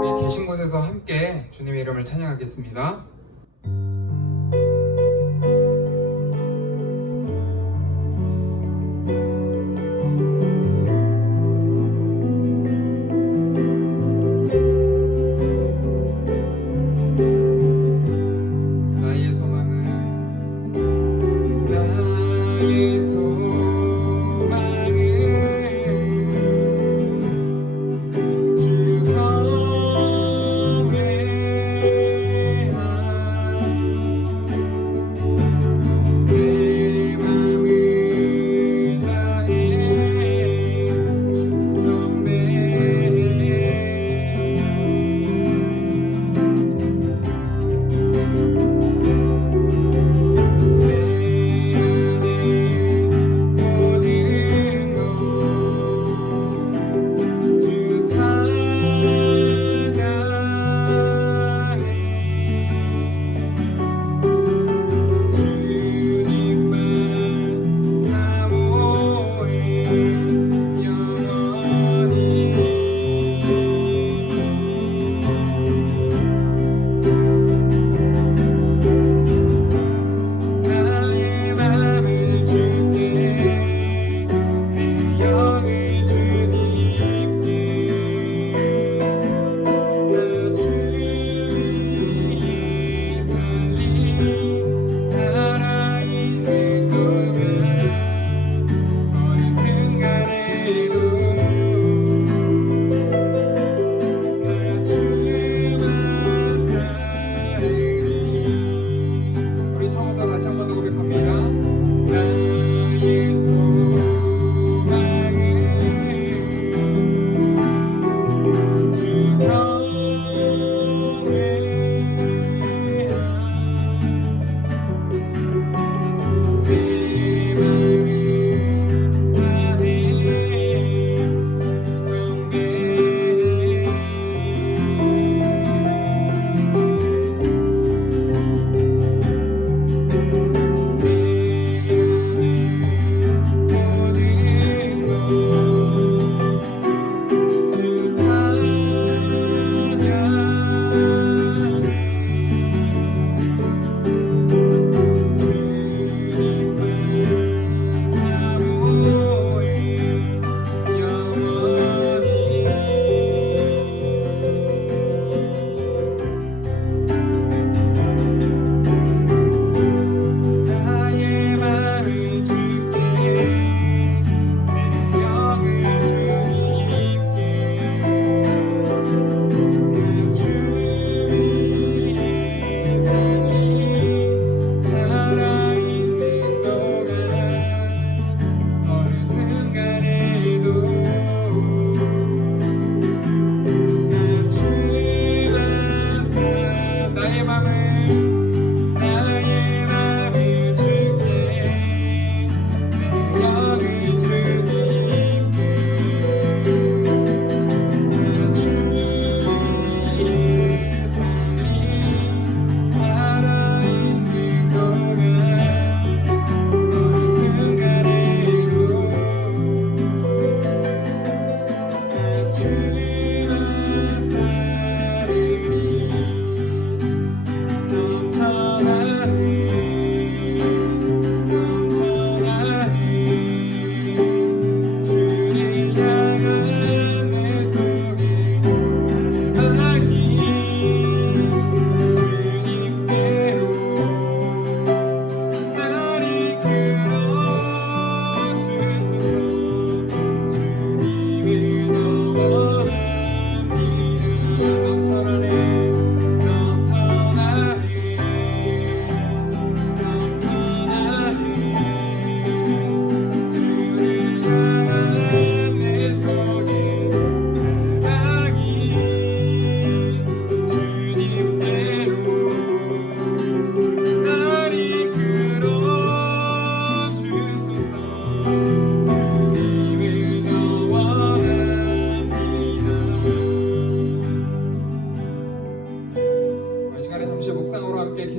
우리 계신 곳에서 함께 주님의 이름을 찬양하겠습니다. 나의 소망은 주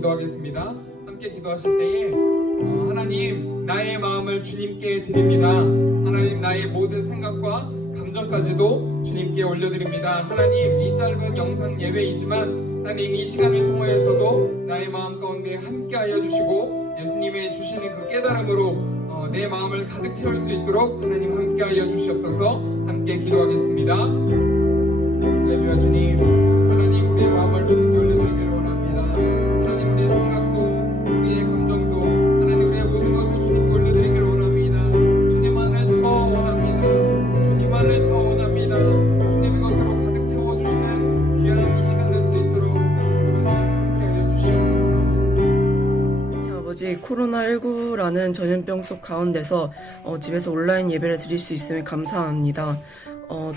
기도하겠습니다. 함께 기도하실 때에 하나님, 나의 마음을 주님께 드립니다. 하나님, 나의 모든 생각과 감정까지도 주님께 예수님께 올려드립니다. 하나님, 이 짧은 영상 예배이지만 하나님 이 시간을 통하여서도 나의 마음 가운데 함께하여 주시고 예수님의 주시는 그 깨달음으로 내 마음을 가득 채울 수 있도록 하나님 함께하여 주시옵소서. 함께 기도하겠습니다. 할렐루야. 주님, 하나님 우리의 마음을 주님께 올려드리기를 원합니다. 하나님 우리의 생각도 우리의 감정도 하나님 우리의 모든 것을 주님께 올려드리기를 원합니다. 주님만을 더 원합니다. 주님만을 더 원합니다. 주님 이것으로 가득 채워주시는 귀한 이 시간 될 수 있도록 하나님 함께하여 주시옵소서. 아버지, 코로나19라는 전염병 속 가운데서 집에서 온라인 예배를 드릴 수 있음에 감사합니다.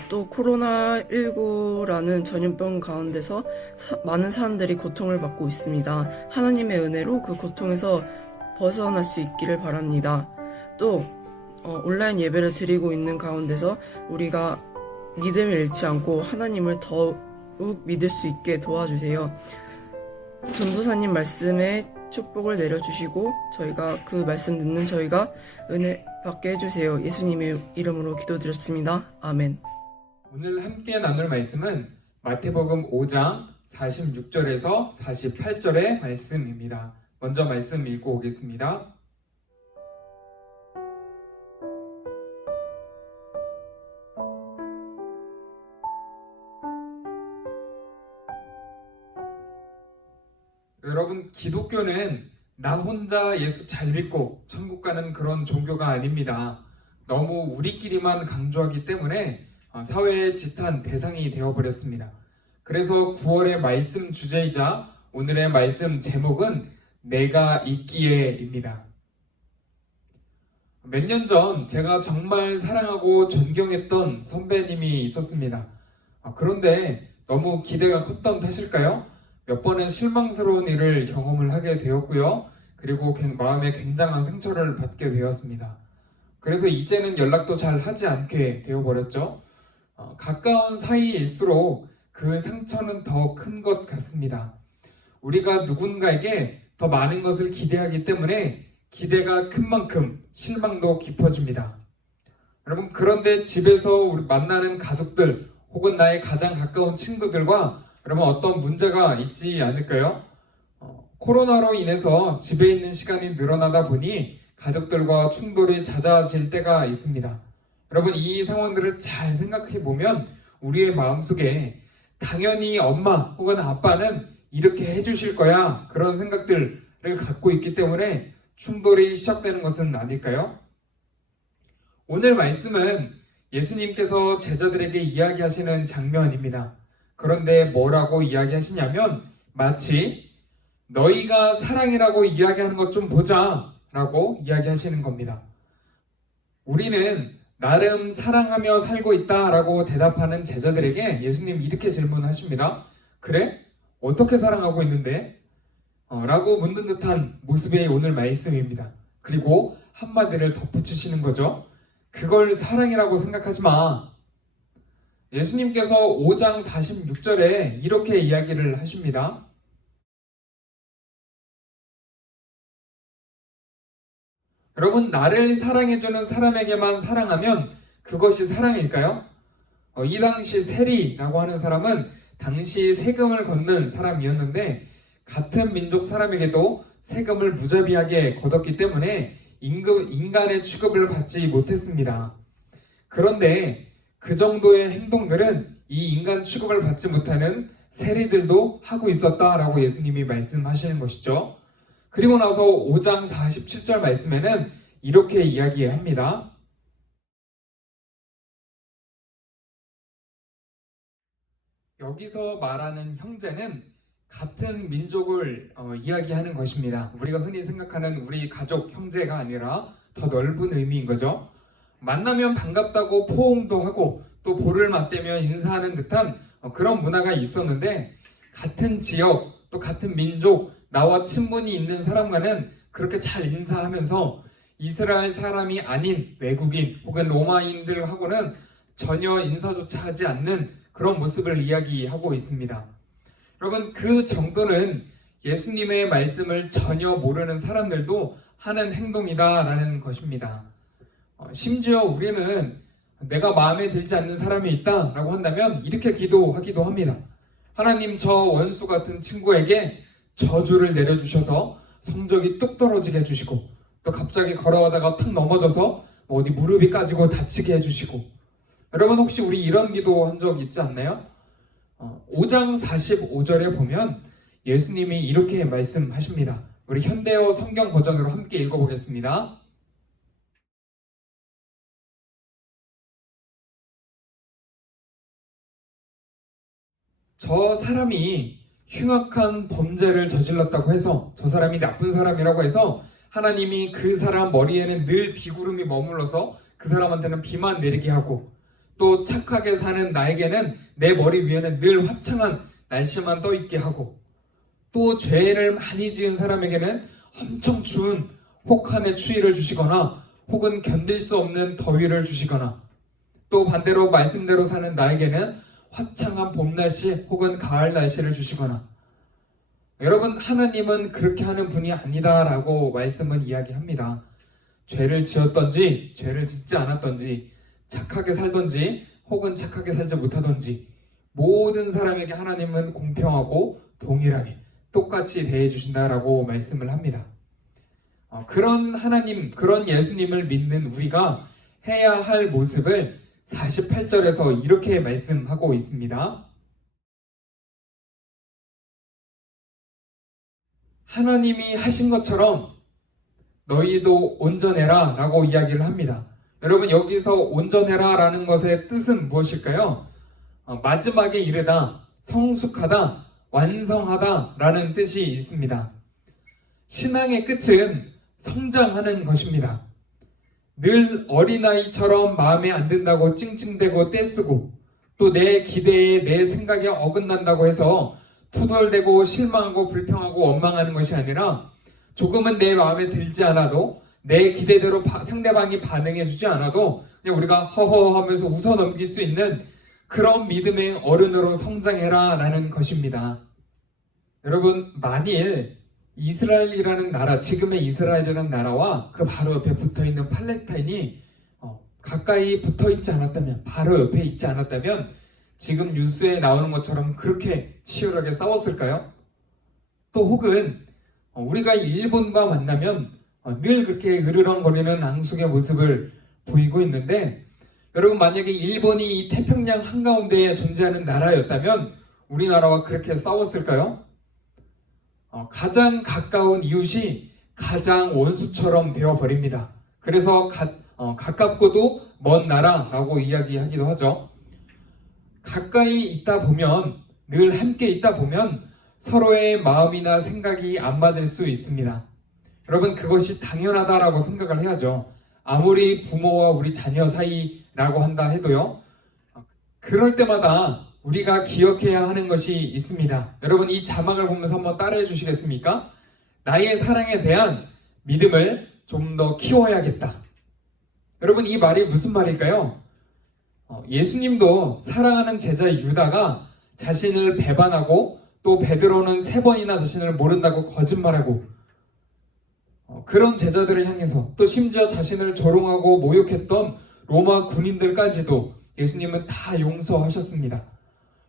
또 코로나19라는 전염병 가운데서 많은 사람들이 고통을 받고 있습니다. 하나님의 은혜로 그 고통에서 벗어날 수 있기를 바랍니다. 또 온라인 예배를 드리고 있는 가운데서 우리가 믿음을 잃지 않고 하나님을 더욱 믿을 수 있게 도와주세요. 전도사님 말씀에 축복을 내려주시고 저희가 그 말씀 듣는 저희가 은혜 받게 해주세요. 예수님의 이름으로 기도드렸습니다. 아멘. 오늘 함께 나눌 말씀은 마태복음 5장 46절에서 48절의 말씀입니다. 먼저 말씀 읽고 오겠습니다. 여러분, 기독교는 나 혼자 예수 잘 믿고 천국 가는 그런 종교가 아닙니다. 너무 우리끼리만 강조하기 때문에 사회의 지탄 대상이 되어버렸습니다. 그래서 9월의 말씀 주제이자 오늘의 말씀 제목은 내가 있기에입니다. 몇 년 전 제가 정말 사랑하고 존경했던 선배님이 있었습니다. 그런데 너무 기대가 컸던 탓일까요? 몇 번의 실망스러운 일을 경험을 하게 되었고요. 그리고 마음에 굉장한 상처를 받게 되었습니다. 그래서 이제는 연락도 잘 하지 않게 되어버렸죠. 가까운 사이일수록 그 상처는 더 큰 것 같습니다. 우리가 누군가에게 더 많은 것을 기대하기 때문에 기대가 큰 만큼 실망도 깊어집니다. 여러분, 그런데 집에서 우리 만나는 가족들 혹은 나의 가장 가까운 친구들과 그러면 어떤 문제가 있지 않을까요? 코로나로 인해서 집에 있는 시간이 늘어나다 보니 가족들과 충돌이 잦아질 때가 있습니다. 여러분, 이 상황들을 잘 생각해 보면 우리의 마음속에 당연히 엄마 혹은 아빠는 이렇게 해주실 거야, 그런 생각들을 갖고 있기 때문에 충돌이 시작되는 것은 아닐까요? 오늘 말씀은 예수님께서 제자들에게 이야기하시는 장면입니다. 그런데 뭐라고 이야기하시냐면 마치 너희가 사랑이라고 이야기하는 것 좀 보자 라고 이야기하시는 겁니다. 우리는 나름 사랑하며 살고 있다 라고 대답하는 제자들에게 예수님 이렇게 질문하십니다. 그래? 어떻게 사랑하고 있는데? 라고 묻는 듯한 모습의 오늘 말씀입니다. 그리고 한마디를 덧붙이시는 거죠. 그걸 사랑이라고 생각하지 마. 예수님께서 5장 46절에 이렇게 이야기를 하십니다. 여러분, 나를 사랑해주는 사람에게만 사랑하면 그것이 사랑일까요? 이 당시 세리라고 하는 사람은 당시 세금을 걷는 사람이었는데 같은 민족 사람에게도 세금을 무자비하게 걷었기 때문에 인간의 취급을 받지 못했습니다. 그런데 그 정도의 행동들은 이 인간 취급을 받지 못하는 세리들도 하고 있었다라고 예수님이 말씀하시는 것이죠. 그리고 나서 5장 47절 말씀에는 이렇게 이야기합니다. 여기서 말하는 형제는 같은 민족을 이야기하는 것입니다. 우리가 흔히 생각하는 우리 가족 형제가 아니라 더 넓은 의미인 거죠. 만나면 반갑다고 포옹도 하고 또 볼을 맞대며 인사하는 듯한 그런 문화가 있었는데 같은 지역 또 같은 민족 나와 친분이 있는 사람과는 그렇게 잘 인사하면서 이스라엘 사람이 아닌 외국인 혹은 로마인들하고는 전혀 인사조차 하지 않는 그런 모습을 이야기하고 있습니다. 여러분, 그 정도는 예수님의 말씀을 전혀 모르는 사람들도 하는 행동이다라는 것입니다. 심지어 우리는 내가 마음에 들지 않는 사람이 있다라고 한다면 이렇게 기도하기도 합니다. 하나님, 저 원수 같은 친구에게 저주를 내려주셔서 성적이 뚝 떨어지게 해주시고, 또 갑자기 걸어가다가 탁 넘어져서 어디 무릎이 까지고 다치게 해주시고. 여러분, 혹시 우리 이런 기도 한 적 있지 않나요? 5장 45절에 보면 예수님이 이렇게 말씀하십니다. 우리 현대어 성경 버전으로 함께 읽어보겠습니다. 저 사람이 흉악한 범죄를 저질렀다고 해서, 저 사람이 나쁜 사람이라고 해서 하나님이 그 사람 머리에는 늘 비구름이 머물러서 그 사람한테는 비만 내리게 하고, 또 착하게 사는 나에게는 내 머리 위에는 늘 화창한 날씨만 떠있게 하고, 또 죄를 많이 지은 사람에게는 엄청 추운 혹한의 추위를 주시거나 혹은 견딜 수 없는 더위를 주시거나, 또 반대로 말씀대로 사는 나에게는 화창한 봄 날씨 혹은 가을 날씨를 주시거나. 여러분, 하나님은 그렇게 하는 분이 아니다라고 말씀은 이야기합니다. 죄를 지었던지 죄를 짓지 않았던지, 착하게 살던지 혹은 착하게 살지 못하던지, 모든 사람에게 하나님은 공평하고 동일하게 똑같이 대해 주신다라고 말씀을 합니다. 그런 하나님, 그런 예수님을 믿는 우리가 해야 할 모습을 48절에서 이렇게 말씀하고 있습니다. 하나님이 하신 것처럼 너희도 온전해라 라고 이야기를 합니다. 여러분, 여기서 온전해라 라는 것의 뜻은 무엇일까요? 마지막에 이르다, 성숙하다, 완성하다 라는 뜻이 있습니다. 신앙의 끝은 성장하는 것입니다. 늘 어린아이처럼 마음에 안 든다고 찡찡대고 떼쓰고, 또 내 기대에 내 생각에 어긋난다고 해서 투덜대고 실망하고 불평하고 원망하는 것이 아니라, 조금은 내 마음에 들지 않아도, 내 기대대로 상대방이 반응해주지 않아도 그냥 우리가 허허 하면서 웃어 넘길 수 있는 그런 믿음의 어른으로 성장해라 라는 것입니다. 여러분, 만일 이스라엘이라는 나라, 지금의 이스라엘이라는 나라와 그 바로 옆에 붙어있는 팔레스타인이 가까이 붙어있지 않았다면, 바로 옆에 있지 않았다면 지금 뉴스에 나오는 것처럼 그렇게 치열하게 싸웠을까요? 또 혹은 우리가 일본과 만나면 늘 그렇게 으르렁거리는 앙숙의 모습을 보이고 있는데, 여러분, 만약에 일본이 이 태평양 한가운데에 존재하는 나라였다면 우리나라와 그렇게 싸웠을까요? 가장 가까운 이웃이 가장 원수처럼 되어버립니다. 그래서 가깝고도 먼 나라라고 이야기하기도 하죠. 가까이 있다 보면, 늘 함께 있다 보면 서로의 마음이나 생각이 안 맞을 수 있습니다. 여러분, 그것이 당연하다라고 생각을 해야죠. 아무리 부모와 우리 자녀 사이라고 한다 해도요, 그럴 때마다 우리가 기억해야 하는 것이 있습니다. 여러분, 이 자막을 보면서 한번 따라해 주시겠습니까? 나의 사랑에 대한 믿음을 좀 더 키워야겠다. 여러분, 이 말이 무슨 말일까요? 예수님도 사랑하는 제자 유다가 자신을 배반하고, 또 베드로는 3번이나 자신을 모른다고 거짓말하고, 그런 제자들을 향해서, 또 심지어 자신을 조롱하고 모욕했던 로마 군인들까지도 예수님은 다 용서하셨습니다.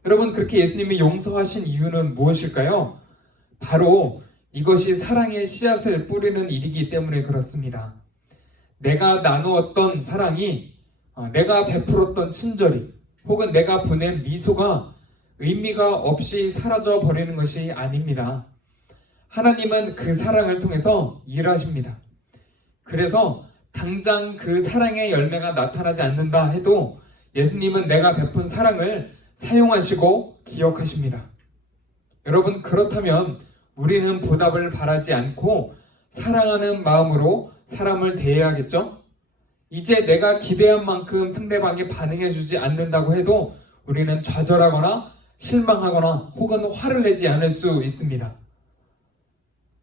여러분, 그렇게 예수님이 용서하신 이유는 무엇일까요? 바로 이것이 사랑의 씨앗을 뿌리는 일이기 때문에 그렇습니다. 내가 나누었던 사랑이, 내가 베풀었던 친절이, 혹은 내가 보낸 미소가 의미가 없이 사라져 버리는 것이 아닙니다. 하나님은 그 사랑을 통해서 일하십니다. 그래서 당장 그 사랑의 열매가 나타나지 않는다 해도 예수님은 내가 베푼 사랑을 사용하시고 기억하십니다. 여러분, 그렇다면 우리는 보답을 바라지 않고 사랑하는 마음으로 사람을 대해야겠죠? 이제 내가 기대한 만큼 상대방이 반응해주지 않는다고 해도 우리는 좌절하거나 실망하거나 혹은 화를 내지 않을 수 있습니다.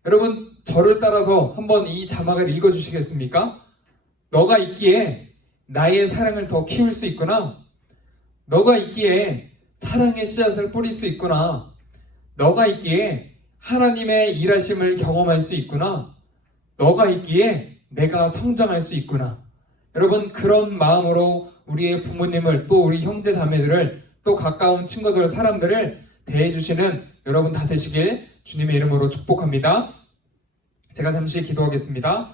여러분, 저를 따라서 한번 이 자막을 읽어주시겠습니까? 너가 있기에 나의 사랑을 더 키울 수 있구나. 너가 있기에 사랑의 씨앗을 뿌릴 수 있구나. 너가 있기에 하나님의 일하심을 경험할 수 있구나. 너가 있기에 내가 성장할 수 있구나. 여러분, 그런 마음으로 우리의 부모님을 또 우리 형제 자매들을 또 가까운 친구들 사람들을 대해주시는 여러분 다 되시길 주님의 이름으로 축복합니다. 제가 잠시 기도하겠습니다.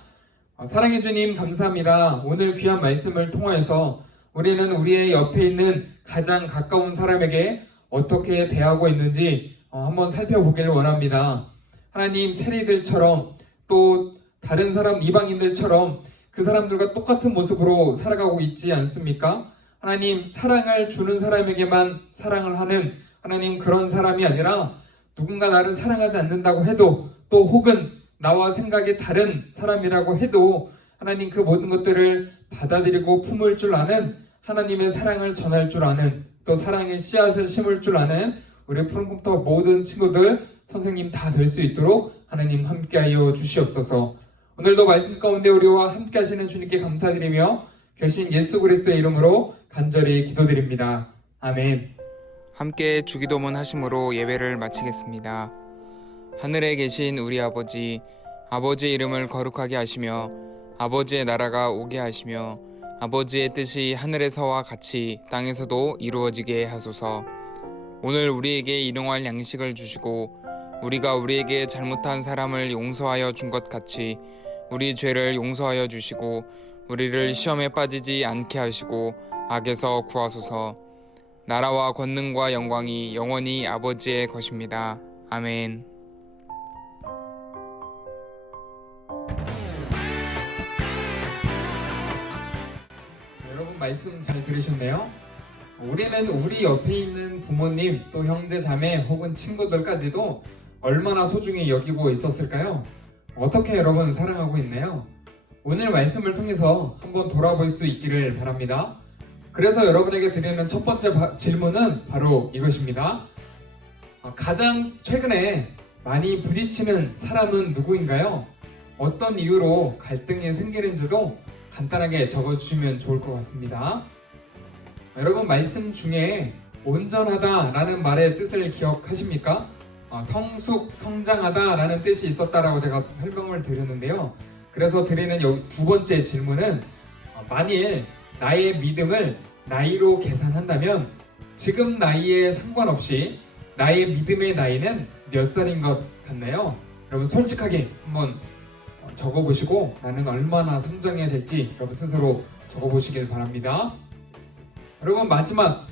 사랑해 주님 감사합니다. 오늘 귀한 말씀을 통하여서 우리는 우리의 옆에 있는 가장 가까운 사람에게 어떻게 대하고 있는지 한번 살펴보기를 원합니다. 하나님, 세리들처럼 또 다른 사람 이방인들처럼 그 사람들과 똑같은 모습으로 살아가고 있지 않습니까? 하나님, 사랑을 주는 사람에게만 사랑을 하는 하나님, 그런 사람이 아니라 누군가 나를 사랑하지 않는다고 해도 또 혹은 나와 생각이 다른 사람이라고 해도 하나님, 그 모든 것들을 받아들이고 품을 줄 아는, 하나님의 사랑을 전할 줄 아는, 또 사랑의 씨앗을 심을 줄 아는 우리 푸른꿈터 모든 친구들, 선생님 다 될 수 있도록 하나님 함께하여 주시옵소서. 오늘도 말씀 가운데 우리와 함께 하시는 주님께 감사드리며 계신 예수 그리스도의 이름으로 간절히 기도드립니다. 아멘. 함께 주기도문 하심으로 예배를 마치겠습니다. 하늘에 계신 우리 아버지, 아버지의 이름을 거룩하게 하시며 아버지의 나라가 오게 하시며 아버지의 뜻이 하늘에서와 같이 땅에서도 이루어지게 하소서. 오늘 우리에게 일용할 양식을 주시고 우리가 우리에게 잘못한 사람을 용서하여 준 것 같이 우리 죄를 용서하여 주시고 우리를 시험에 빠지지 않게 하시고 악에서 구하소서. 나라와 권능과 영광이 영원히 아버지의 것입니다. 아멘. 여러분 말씀 잘 들으셨네요? 우리는 우리 옆에 있는 부모님, 또 형제 자매 혹은 친구들까지도 얼마나 소중히 여기고 있었을까요? 어떻게 여러분 사랑하고 있나요? 오늘 말씀을 통해서 한번 돌아볼 수 있기를 바랍니다. 그래서 여러분에게 드리는 첫 번째 질문은 바로 이것입니다. 가장 최근에 많이 부딪히는 사람은 누구인가요? 어떤 이유로 갈등이 생기는지도 간단하게 적어주시면 좋을 것 같습니다. 여러분, 말씀 중에 온전하다라는 말의 뜻을 기억하십니까? 성숙, 성장하다라는 뜻이 있었다라고 제가 설명을 드렸는데요. 그래서 드리는 두 번째 질문은 만일 나의 믿음을 나이로 계산한다면 지금 나이에 상관없이 나의 믿음의 나이는 몇 살인 것 같나요? 여러분 솔직하게 한번 적어보시고 나는 얼마나 성장해야 될지 여러분 스스로 적어보시길 바랍니다. 여러분, 마지막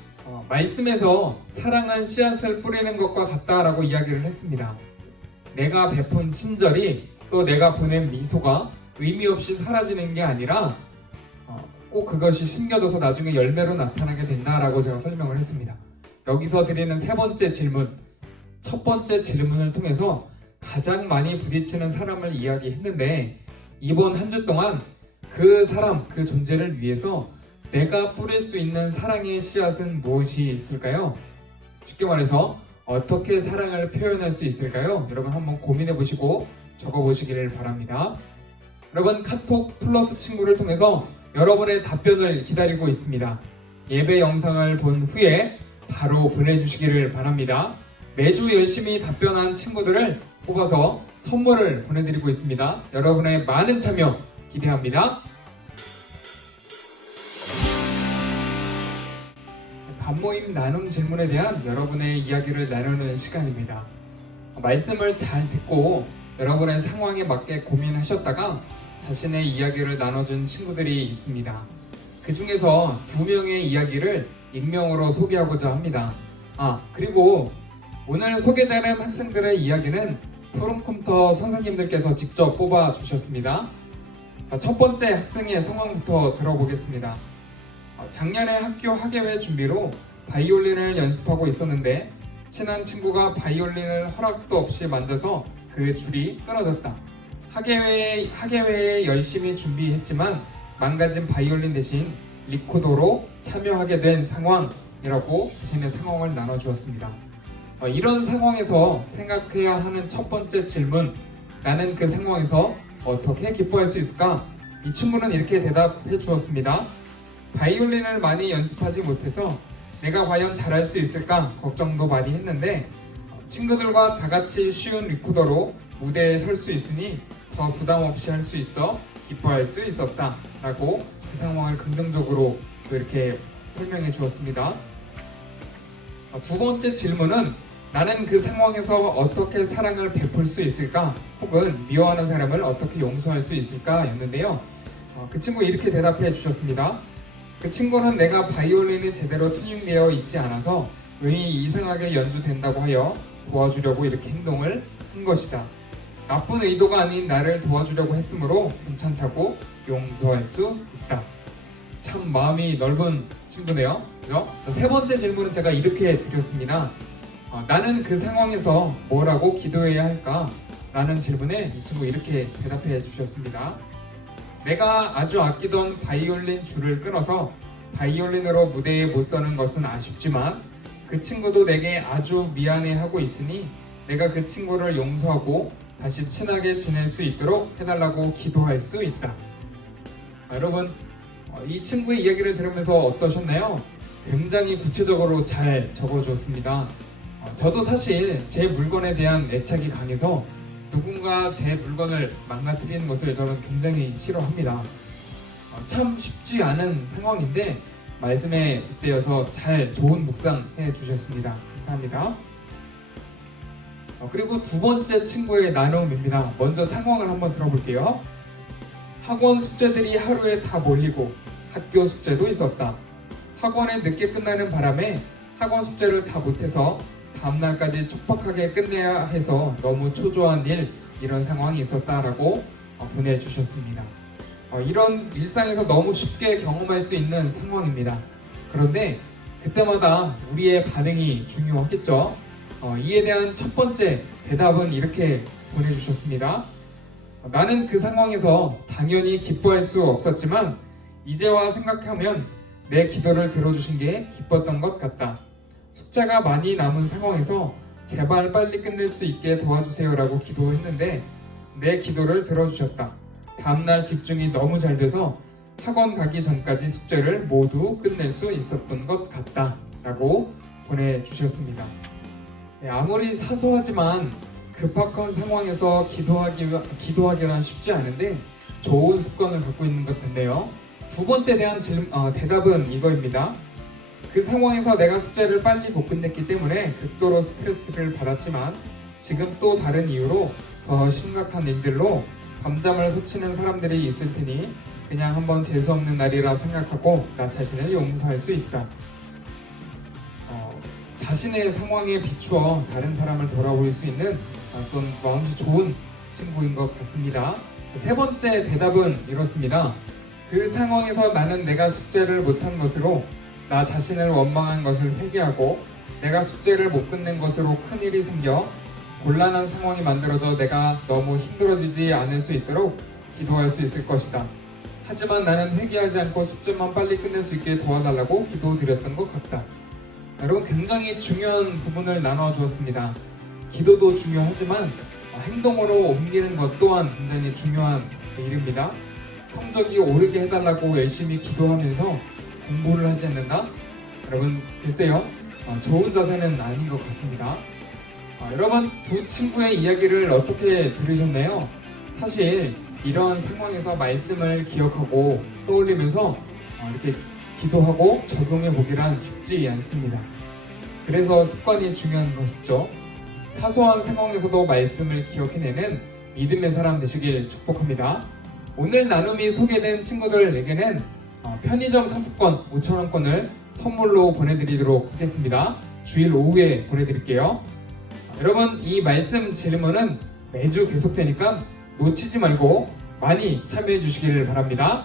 말씀에서 사랑은 씨앗을 뿌리는 것과 같다라고 이야기를 했습니다. 내가 베푼 친절이 또 내가 보낸 미소가 의미 없이 사라지는 게 아니라 꼭 그것이 심겨져서 나중에 열매로 나타나게 된다라고 제가 설명을 했습니다. 여기서 드리는 세 번째 질문, 첫 번째 질문을 통해서 가장 많이 부딪히는 사람을 이야기했는데 이번 한 주 동안 그 사람, 그 존재를 위해서 내가 뿌릴 수 있는 사랑의 씨앗은 무엇이 있을까요? 쉽게 말해서 어떻게 사랑을 표현할 수 있을까요? 여러분 한번 고민해 보시고 적어 보시기를 바랍니다. 여러분, 카톡 플러스 친구를 통해서 여러분의 답변을 기다리고 있습니다. 예배 영상을 본 후에 바로 보내주시기를 바랍니다. 매주 열심히 답변한 친구들을 뽑아서 선물을 보내드리고 있습니다. 여러분의 많은 참여 기대합니다. 반모임 나눔 질문에 대한 여러분의 이야기를 나누는 시간입니다. 말씀을 잘 듣고 여러분의 상황에 맞게 고민하셨다가 자신의 이야기를 나눠준 친구들이 있습니다. 그 중에서 2명의 이야기를 익명으로 소개하고자 합니다. 그리고 오늘 소개되는 학생들의 이야기는 푸른컴퓨터 선생님들께서 직접 뽑아 주셨습니다. 첫 번째 학생의 상황부터 들어보겠습니다. 작년에 학교 학예회 준비로 바이올린을 연습하고 있었는데 친한 친구가 바이올린을 허락도 없이 만져서 그 줄이 끊어졌다. 학예회에 열심히 준비했지만 망가진 바이올린 대신 리코더로 참여하게 된 상황이라고 자신의 상황을 나눠주었습니다. 이런 상황에서 생각해야 하는 첫 번째 질문, 나는 그 상황에서 어떻게 기뻐할 수 있을까? 이 친구는 이렇게 대답해 주었습니다. 바이올린을 많이 연습하지 못해서 내가 과연 잘할 수 있을까 걱정도 많이 했는데 친구들과 다 같이 쉬운 리코더로 무대에 설 수 있으니 더 부담 없이 할 수 있어 기뻐할 수 있었다 라고 그 상황을 긍정적으로 또 이렇게 설명해 주었습니다. 두 번째 질문은 나는 그 상황에서 어떻게 사랑을 베풀 수 있을까? 혹은 미워하는 사람을 어떻게 용서할 수 있을까? 였는데요. 그 친구 이렇게 대답해 주셨습니다. 그 친구는 내가 바이올린이 제대로 튜닝되어 있지 않아서 음이 이상하게 연주된다고 하여 도와주려고 이렇게 행동을 한 것이다. 나쁜 의도가 아닌 나를 도와주려고 했으므로 괜찮다고 용서할 수 있다. 참 마음이 넓은 친구네요. 그죠? 세 번째 질문은 제가 이렇게 드렸습니다. 나는 그 상황에서 뭐라고 기도해야 할까? 라는 질문에 이 친구 이렇게 대답해 주셨습니다. 내가 아주 아끼던 바이올린 줄을 끊어서 바이올린으로 무대에 못 서는 것은 아쉽지만 그 친구도 내게 아주 미안해하고 있으니 내가 그 친구를 용서하고 다시 친하게 지낼 수 있도록 해달라고 기도할 수 있다. 여러분, 이 친구의 이야기를 들으면서 어떠셨나요? 굉장히 구체적으로 잘 적어주었습니다. 저도 사실 제 물건에 대한 애착이 강해서 누군가 제 물건을 망가뜨리는 것을 저는 굉장히 싫어합니다. 참 쉽지 않은 상황인데 말씀에 빗대어서 잘 좋은 묵상해 주셨습니다. 감사합니다. 그리고 두 번째 친구의 나눔입니다. 먼저 상황을 한번 들어볼게요. 학원 숙제들이 하루에 다 몰리고 학교 숙제도 있었다. 학원에 늦게 끝나는 바람에 학원 숙제를 다 못해서 다음날까지 촉박하게 끝내야 해서 너무 초조한 이런 상황이 있었다라고 보내주셨습니다. 이런 일상에서 너무 쉽게 경험할 수 있는 상황입니다. 그런데 그때마다 우리의 반응이 중요하겠죠. 이에 대한 첫 번째 대답은 이렇게 보내주셨습니다. 나는 그 상황에서 당연히 기뻐할 수 없었지만 이제와 생각하면 내 기도를 들어주신 게 기뻤던 것 같다. 숙제가 많이 남은 상황에서 제발 빨리 끝낼 수 있게 도와주세요라고 기도했는데 내 기도를 들어주셨다. 다음날 집중이 너무 잘 돼서 학원 가기 전까지 숙제를 모두 끝낼 수 있었던 것 같다 라고 보내주셨습니다. 아무리 사소하지만 급박한 상황에서 기도하기란 쉽지 않은데 좋은 습관을 갖고 있는 것 같네요. 두 번째 대한 대답은 이거입니다. 그 상황에서 내가 숙제를 빨리 못 끝냈기 때문에 극도로 스트레스를 받았지만 지금 또 다른 이유로 더 심각한 일들로 밤잠을 설치는 사람들이 있을 테니 그냥 한번 재수없는 날이라 생각하고 나 자신을 용서할 수 있다. 자신의 상황에 비추어 다른 사람을 돌아볼 수 있는 어떤 마음이 좋은 친구인 것 같습니다. 세 번째 대답은 이렇습니다. 그 상황에서 나는 내가 숙제를 못한 것으로 나 자신을 원망한 것을 회개하고 내가 숙제를 못 끝낸 것으로 큰일이 생겨 곤란한 상황이 만들어져 내가 너무 힘들어지지 않을 수 있도록 기도할 수 있을 것이다. 하지만 나는 회개하지 않고 숙제만 빨리 끝낼 수 있게 도와달라고 기도드렸던 것 같다. 여러분, 굉장히 중요한 부분을 나눠주었습니다. 기도도 중요하지만 행동으로 옮기는 것 또한 굉장히 중요한 일입니다. 성적이 오르게 해달라고 열심히 기도하면서 공부를 하지 않는다? 여러분, 글쎄요, 좋은 자세는 아닌 것 같습니다. 여러분, 두 친구의 이야기를 어떻게 들으셨나요? 사실 이러한 상황에서 말씀을 기억하고 떠올리면서 이렇게 기도하고 적용해 보기란 쉽지 않습니다. 그래서 습관이 중요한 것이죠. 사소한 상황에서도 말씀을 기억해내는 믿음의 사람 되시길 축복합니다. 오늘 나눔이 소개된 친구들에게는 편의점 상품권 5,000원권을 선물로 보내드리도록 하겠습니다. 주일 오후에 보내드릴게요. 여러분, 이 말씀 질문은 매주 계속되니까 놓치지 말고 많이 참여해 주시기를 바랍니다.